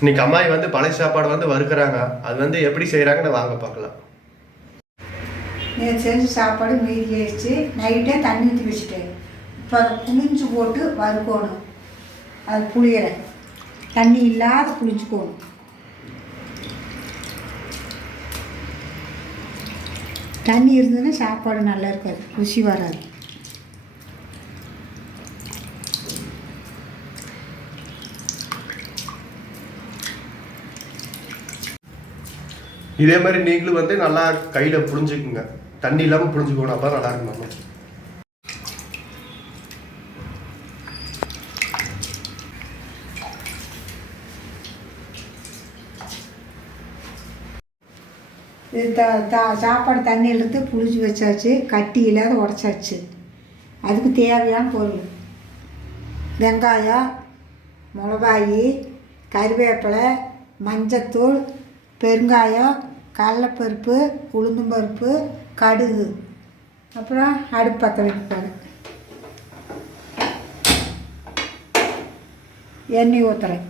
இன்னைக்கு அம்மாயி வந்து பழைய சாப்பாடு வந்து வறுக்கிறாங்க. அது வந்து எப்படி செய்கிறாங்கன்னு வாங்க பார்க்கலாம். நேற்று செஞ்ச சாப்பாடு மீதி ஆயிடுச்சு. நைட்டே தண்ணி ஊற்றி வச்சுட்டேன் இப்போ அதை புளிஞ்சு போட்டு வறுக்கணும். அது புளியலை தண்ணி இல்லாத புளிஞ்சுக்கணும் தண்ணி இருந்ததுன்னா சாப்பாடு நல்லா இருக்காது. ருசி வராது. இதே மாதிரி நீங்களும் வந்து நல்லா கையில் புழிஞ்சுக்குங்க தண்ணி இல்லாமல் புழிஞ்சுக்கணும் அப்போ நல்லா இருக்கும் இது த த சாப்பாடு தண்ணியில் இருந்து புளிஞ்சு வச்சாச்சு. கட்டி இல்லாத உடச்சாச்சு. அதுக்கு தேவையான பொருள். வெங்காயம் மிளகாயி கருவேப்பிலை மஞ்சத்தூள் பெருங்காயம் கடலப்பருப்பு உளுந்தம்பருப்பு கடுகு. அப்புறம் அடுப்பு பற்ற வைப்பாரு எண்ணெய் ஊற்றுறேன்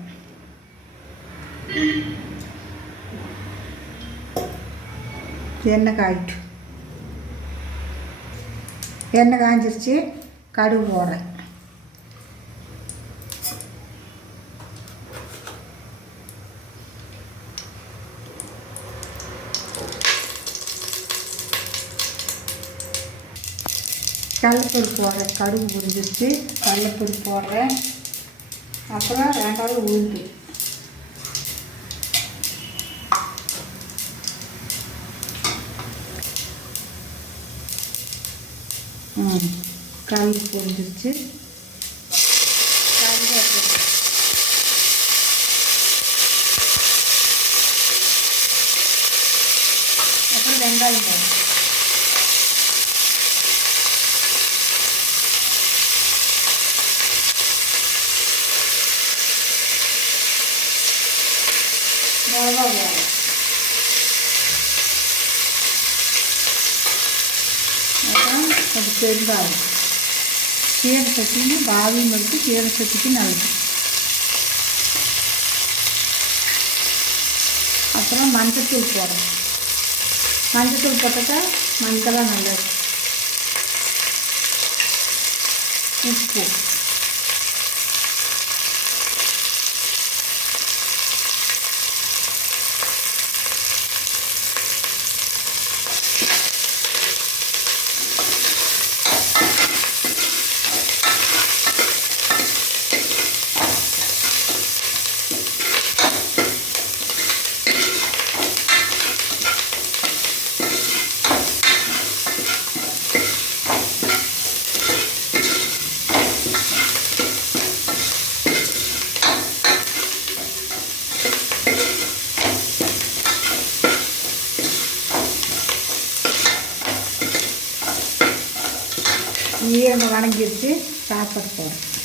எண்ணெய் காயிட்டு எண்ணெய் காஞ்சிருச்சு. கடுகு போடுறேன். கடலைப்பருப்பு போடுறேன் கடுகு புரிஞ்சிருச்சு கடலைப்பருப்பு போடுறேன். அப்புறம் ரெண்டாவது உளுந்து. கல் பொரிஞ்சிருச்சு அப்புறம் வெங்காயம் போடுறேன் மிளகா போடுறேன் அப்புறம் அது பெருங்காயம் சீர சட்டின்னு பாவியும் இருக்கு சீர சட்டிக்கு நல்லது அப்புறம் மஞ்சத்தூள் போடுறேன் மஞ்சத்தூள் போட்டாக்கா மஞ்சளாக நல்லது உப்பு ஈரமாக வணங்கிடுச்சு சாப்பாடு போடுறேன்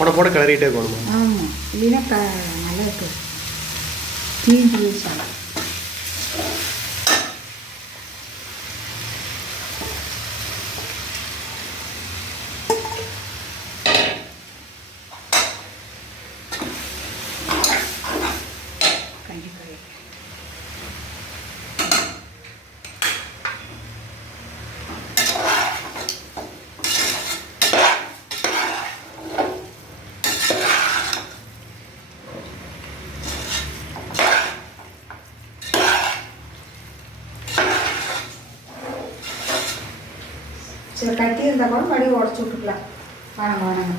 போட போட கிளறிட்டே இருக்கணுமா ஆமாம் இல்லைன்னா க நல்லா இருக்கும் தீஞ்சு சாப்பிடும் கண்டிப்பாக சில கட்டி இருந்தால் கூட மறுபடியும் உடச்சி விட்டுக்கலாம். வணங்க வணங்க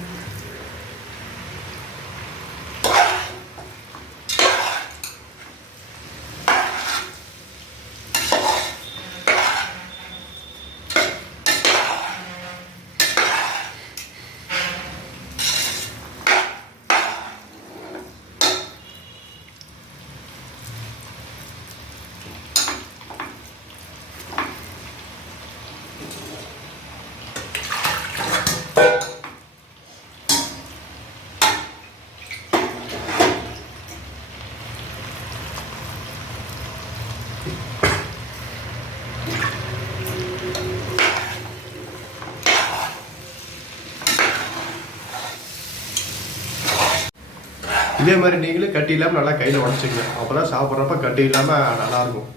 இதே மாதிரி நீங்களும் கட்டி இல்லாமல் நல்லா கையில் உடச்சிங்க அப்போ தான் சாப்பிட்றப்ப கட்டி இல்லாமல் நல்லாயிருக்கும்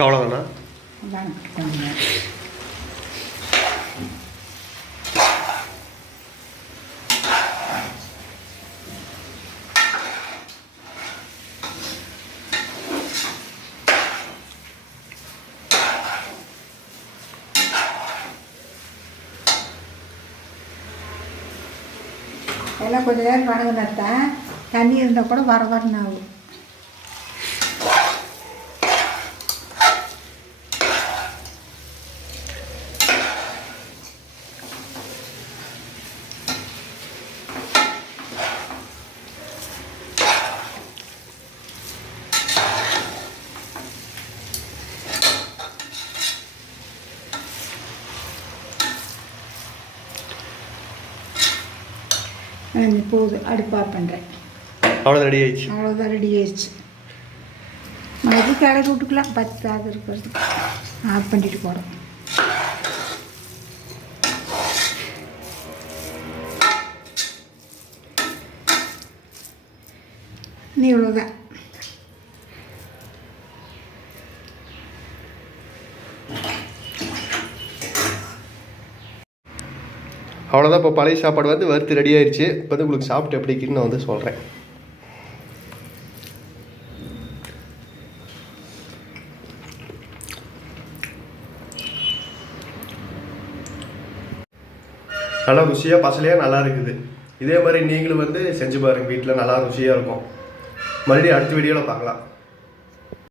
அவ்வளோதாண்ணா எல்லாம் கொஞ்சம் எல்லாம் கொஞ்ச நேரம் வணங்கினத்தான் தண்ணி இருந்தால் கூட வர வரணும். ஆகும் நான் இப்போது அடுப்பாக பண்ணுறேன் அவ்வளோ ரெடி ஆயிடுச்சு. அவ்வளோதான் ரெடி ஆயிடுச்சு. மறுபடியும் கிளறி விட்டுக்கலாம். பத்து அது இருக்கிறதுக்கு ஆஃப் பண்ணிட்டு போகிறோம் நீ இவ்வளோதான் அவ்வளோதான் இப்போ பழைய சாப்பாடு வந்து வறுத்து ரெடி ஆயிடுச்சு இப்போ வந்து உங்களுக்கு சாப்பிட்டு எப்படி இருக்குன்னு நான் வந்து சொல்கிறேன் நல்லா ருசியாக பசலையாக நல்லா இருக்குது. இதே மாதிரி நீங்களும் வந்து செஞ்சு பாருங்கள் வீட்டில் நல்லா ருசியாக இருக்கும். மறுபடியும் அடுத்த வீடியோவில் பார்க்கலாம்.